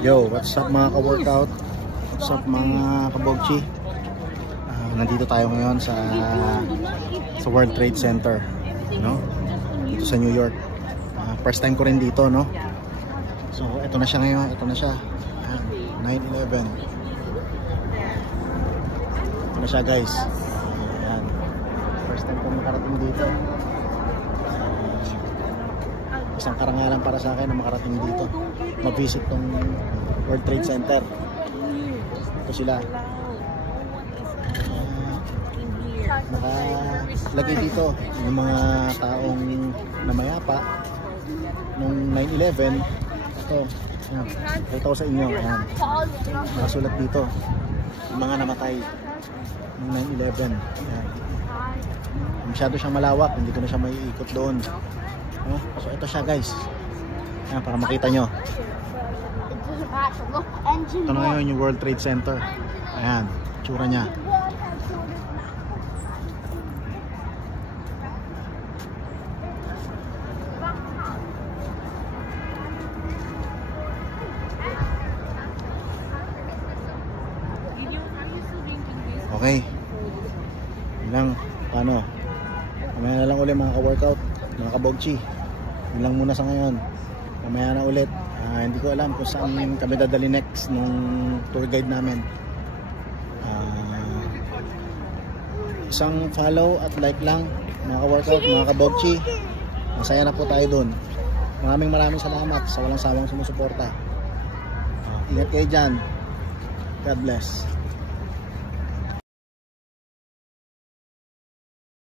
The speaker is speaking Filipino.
Yo, what's up mga ka-workout? What's up mga kabogchi? Nandito tayo ngayon sa World Trade Center, no? Dito sa New York. First time ko rin dito, no? So, ito na siya ngayon. Ito na siya. 9/11. Ito na siya, guys. Ayan. First time ko makarating dito. Isang karangalan para sa akin na makarating dito, mag-visit tong World Trade Center. Ito sila. Nakalagay dito ng mga taong namayapa nung 9/11. Ito, ito sa inyo. Ayan. Nakasulat dito yung mga namatay nung 9/11. Ayan. Masyado siyang malawak, hindi ko na siya maiikot doon. So ito siya, guys. Ayan, para makita nyo. Ito na ngayon yung World Trade Center. Ayan, tsura nya. Okay. Yun lang. Paano? Mamaya na lang ulit mga ka-workout, mga kabogchi. Yun lang muna sa ngayon. Mamaya na ulit. Hindi ko alam kung saan kami dadali next nung tour guide namin. Isang follow at like lang mga ka-workout, mga kabogchi. Masaya na po tayo dun. Maraming salamat sa walang sawang sumusuporta. Ingat kayo dyan. God bless.